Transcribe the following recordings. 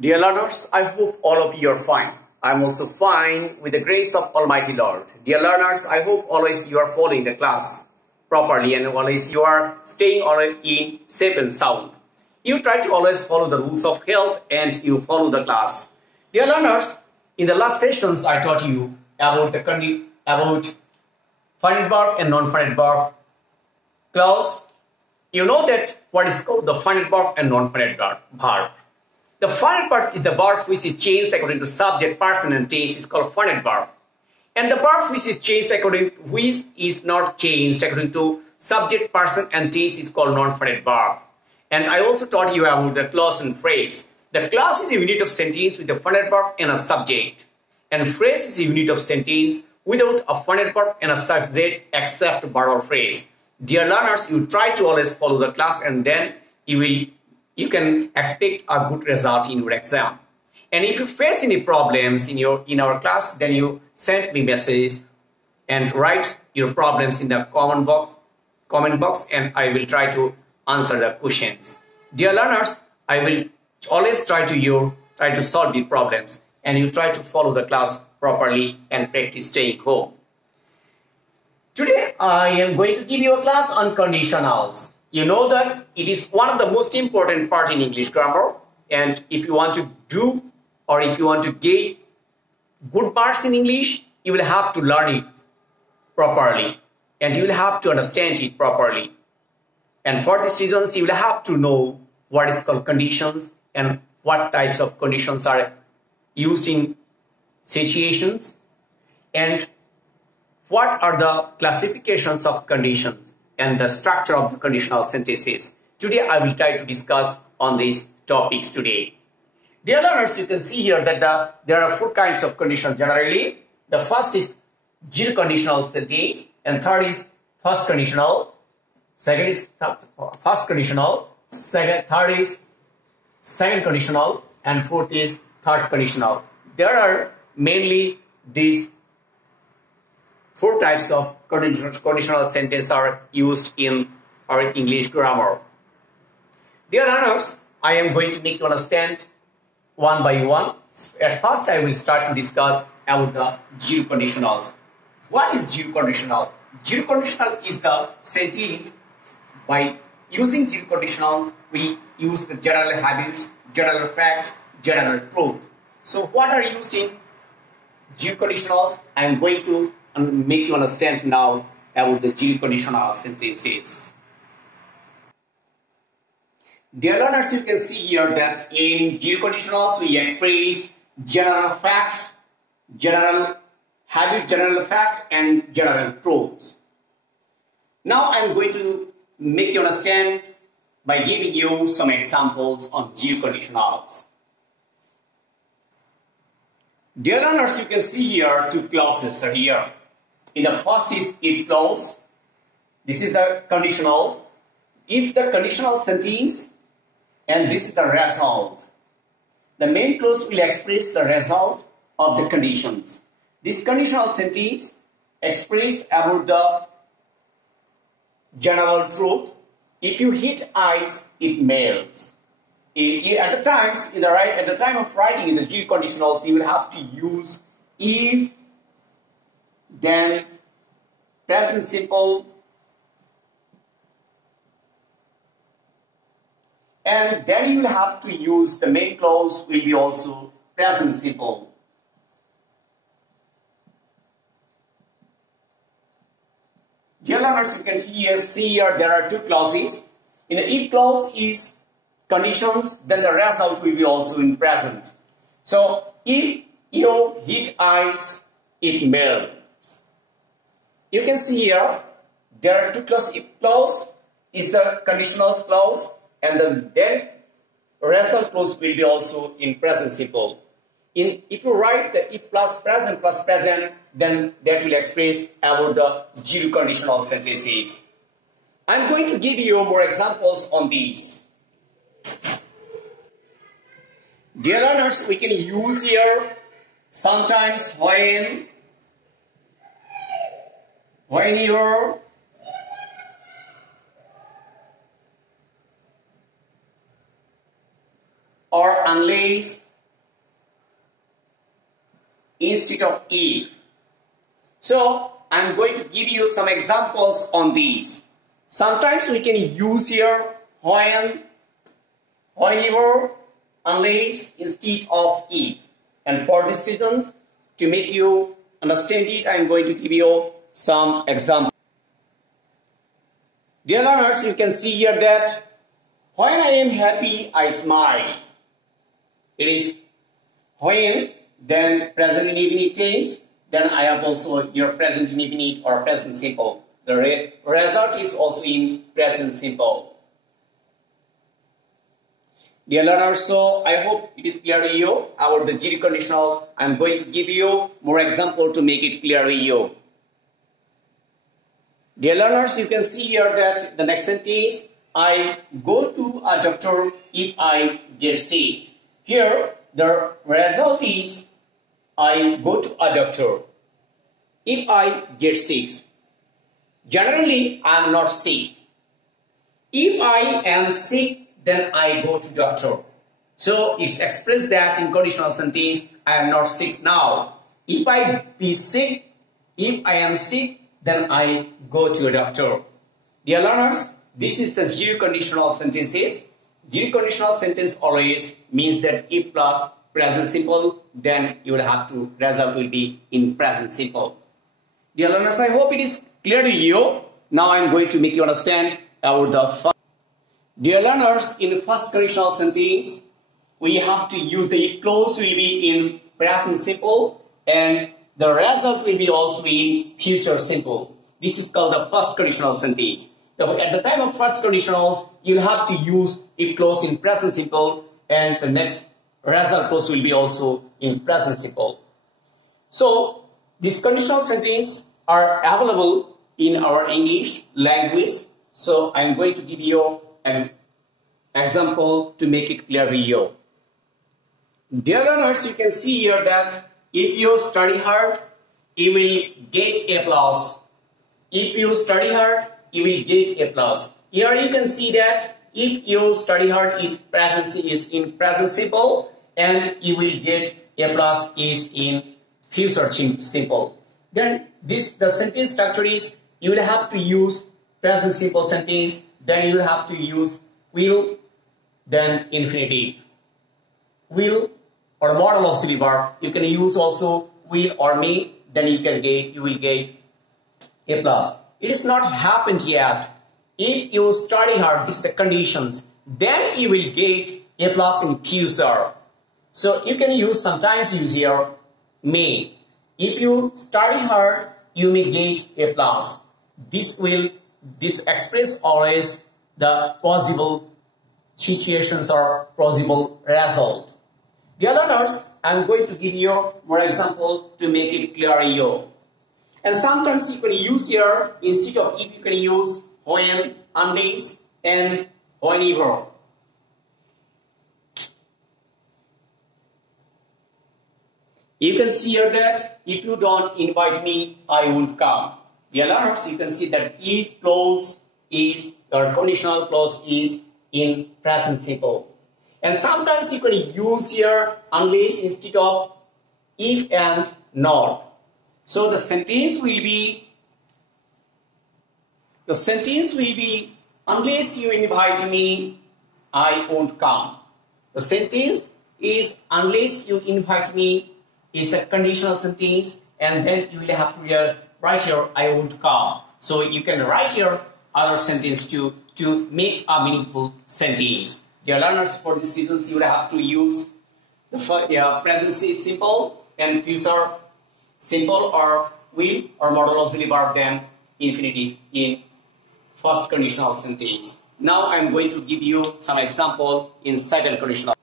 Dear learners, I hope all of you are fine. I am also fine with the grace of Almighty Lord. Dear learners, I hope always you are following the class properly and always you are staying in safe and sound. You try to always follow the rules of health and you follow the class. Dear learners, in the last sessions I taught you about finite verb and non-finite verb clause. You know that what is called the finite verb and non-finite verb. The finite verb is the verb which is changed according to subject, person and tense is called finite verb. And the verb which is changed which is not changed according to subject, person and tense is called non-finite verb. And I also taught you about the clause and phrase. The clause is a unit of sentence with a finite verb and a subject. And phrase is a unit of sentence without a finite verb and a subject except verb or phrase. Dear learners, you try to always follow the class and then you can expect a good result in your exam. And if you face any problems in our class, then you send me message and write your problems in the comment box and I will try to answer the questions. Dear learners, I will always try to solve the problems and you try to follow the class properly and practice staying home. Today I am going to give you a class on conditionals. You know that it is one of the most important part in English grammar, and if you want to do or if you want to get good marks in English, you will have to learn it properly and you will have to understand it properly. And for these reasons, you will have to know what is called conditions and what types of conditions are used in situations and what are the classifications of conditions and the structure of the conditional sentences. Today I will try to discuss on these topics today. Dear learners, you can see here that there are 4 kinds of conditions generally. The first is zero conditional sentence, and third is first conditional, second is first conditional, third is second conditional, and fourth is third conditional. There are mainly these 4 types of conditional sentences are used in our English grammar. Dear learners, I am going to make you understand one by one. At first, I will start to discuss about the zero conditionals. What is zero conditional? Zero conditional is the sentence. By using zero conditionals, we use the general habits, general facts, general truth. So what are used in zero conditionals? I am going to make you understand now about the zero conditional sentences. Dear learners, you can see here that in zero conditionals we express general facts, general habit, general fact and general truths. Now I am going to make you understand by giving you some examples on zero conditionals. Dear learners, you can see here 2 clauses are here. In the first is if clause. This is the conditional. If the conditional sentence and this is the result. The main clause will express the result of the conditions. This conditional sentence expresses about the general truth. If you hit ice, it melts. At the time of writing in the zero conditionals, you will have to use if, then, present simple, and then you will have to use the main clause will be also present simple. Dear learners, you can see here there are 2 clauses. In the if clause is conditions, then the result will be also in present. So if you hit ice, it melts. You can see here there are 2 clauses. If clause is the conditional clause and then result clause will be also in present simple. If you write the if plus present, then that will express about the zero conditional sentences. I am going to give you more examples on these. Dear learners, we can use here sometimes when your or unless instead of if. So I'm going to give you some examples on these. Sometimes we can use here when, whenever, unless instead of if. And for these reasons, to make you understand it, I'm going to give you some examples. Dear learners, you can see here that when I am happy, I smile. It is when, then present indefinite tense, then I have also your present indefinite or present simple. The result is also in present simple. Dear learners, so I hope it is clear to you about the GD conditionals. I am going to give you more example to make it clear to you. Dear learners, you can see here that the next sentence, I go to a doctor if I get sick. Here, the result is I go to a doctor if I get sick. Generally, I am not sick. If I am sick, then I go to doctor. So it's expressed that in conditional sentence, I am not sick now. If I be sick, if I am sick, then I go to a doctor. Dear learners, this is the zero conditional sentences. Zero conditional sentence always means that if plus present simple, then you will have to, result will be in present simple. Dear learners, I hope it is clear to you. Now I am going to make you understand about the first. Dear learners, in first conditional sentence, we have to use the if clause will be in present simple and the result will be also in future simple. This is called the first conditional sentence. So at the time of first conditionals, you will have to use if clause in present simple and the next result clause will be also in present simple. So these conditional sentences are available in our English language. So I am going to give you example to make it clear to you. Dear learners, you can see here that if you study hard, you will get A plus. If you study hard, you will get A plus. Here you can see that if you study hard is in present simple and you will get A plus is in future simple. Then the sentence structure is you will have to use present simple sentence, then you will have to use will, then infinitive. Will or modal auxiliary verb. You can use also will or may, then you will get A plus. It is not happened yet. If you study hard, this is the conditions, then you will get A plus in future. So you can sometimes use here may. If you study hard, you may get A plus. This express always the possible situations or possible result. Dear learners, I am going to give you more example to make it clear to you. And sometimes you can use here, instead of if, you can use when, unless, and whenever. You can see here that if you don't invite me, I won't come. Dear learners, you can see that if clause is, or conditional clause is in present simple. And sometimes you can use here unless instead of if and not. So the sentence will be unless you invite me, I won't come. The sentence is unless you invite me is a conditional sentence, and then you will have to write here I won't come. So you can write here other sentence to make a meaningful sentence. Dear learners, for this reasons you will have to use the present simple and future simple or will or modal auxiliary verb then infinitive in first conditional sentence. Now I am going to give you some example in second conditional.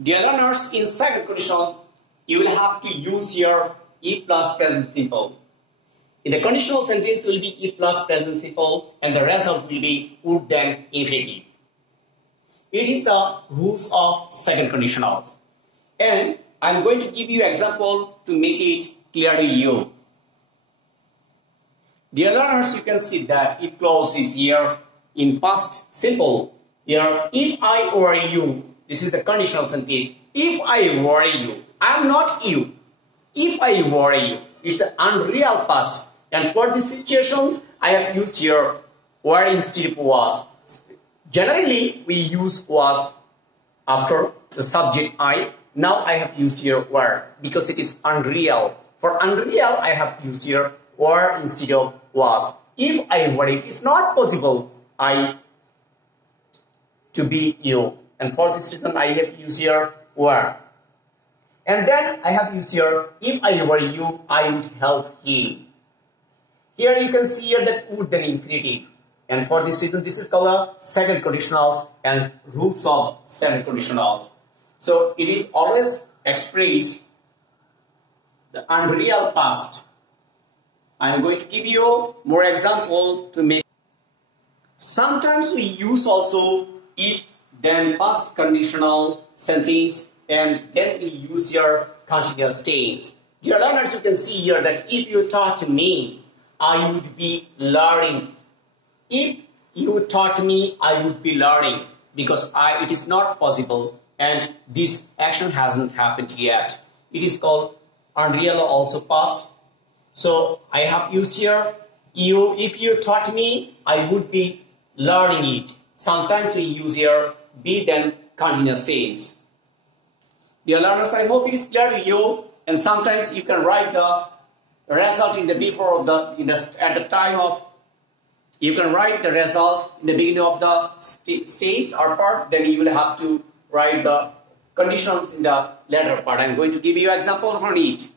Dear learners, in second conditional you will have to use here if plus present simple. In the conditional sentence will be if plus present simple and the result will be would then infinitive. It is the rules of second conditionals. And I am going to give you example to make it clear to you. Dear learners, you can see that if clause is here in past simple. Here, if I or you, This is the conditional sentence. If I worry you, I am not you. If I worry you, it's an unreal past. And for these situations, I have used here were instead of was. Generally, we use was after the subject I. Now I have used here were because it is unreal. For unreal, I have used here were instead of was. If I were, it is not possible I to be you. And for this reason, I have used here were. And then I have used here, if I were you, I would help him. Here you can see here that would then infinitive. And for this reason, this is called second conditionals and rules of second conditionals. So it is always expressed the unreal past. I am going to give you more example to make. Sometimes we use also it, then past conditional sentence, and then we use your continuous tense. Dear learners, you can see here that if you taught me, I would be learning. If you taught me, I would be learning, because it is not possible and this action hasn't happened yet. It is called unreal also past. So I have used here you. If you taught me, I would be learning it. Sometimes we use here be then continuous tense. Dear learners, I hope it is clear to you. And sometimes you can write the result in the before of the at the time of. You can write the result in the beginning of the stage or part. Then you will have to write the conditions in the latter part. I'm going to give you an example from it.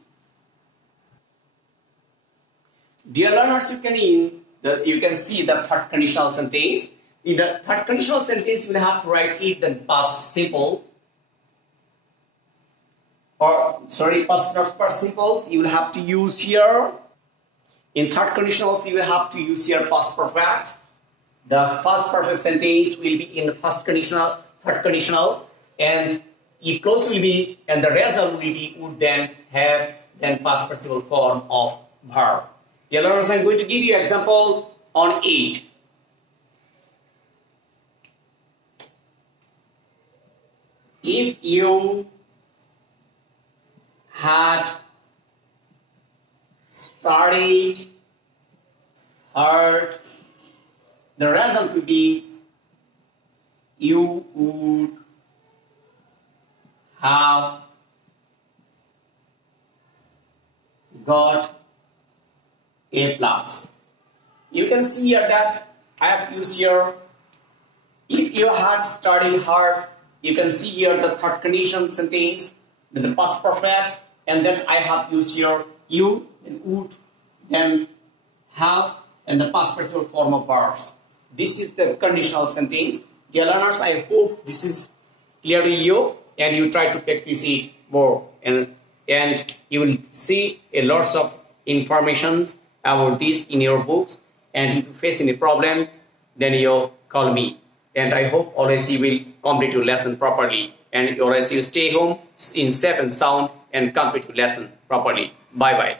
Dear learners, you can see the third conditional sentence. In the third conditional sentence, you will have to write it then past simple. Or sorry, past not past simple. You will have to use here. In third conditionals, you will have to use here past perfect. The past perfect sentence will be in the first conditional, third conditional, and if close will be, and the result will be would then have then past participle form of verb. Dear learners, I'm going to give you an example on it. If you had studied hard, the result would be you would have got A plus. You can see here that I have used here if you had studied hard. You can see here the third condition sentence, then the past perfect, and then I have used here you, then would, then have, and the past participle form of verbs. This is the conditional sentence. Dear learners, I hope this is clear to you and you try to practice it more, and you will see a lots of informations about this in your books, and if you face any problem, then you call me. And I hope always you will complete your lesson properly, and always you stay home in safe and sound and complete your lesson properly. Bye bye.